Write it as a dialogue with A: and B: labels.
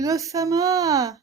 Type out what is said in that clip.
A: Gülöz Sema.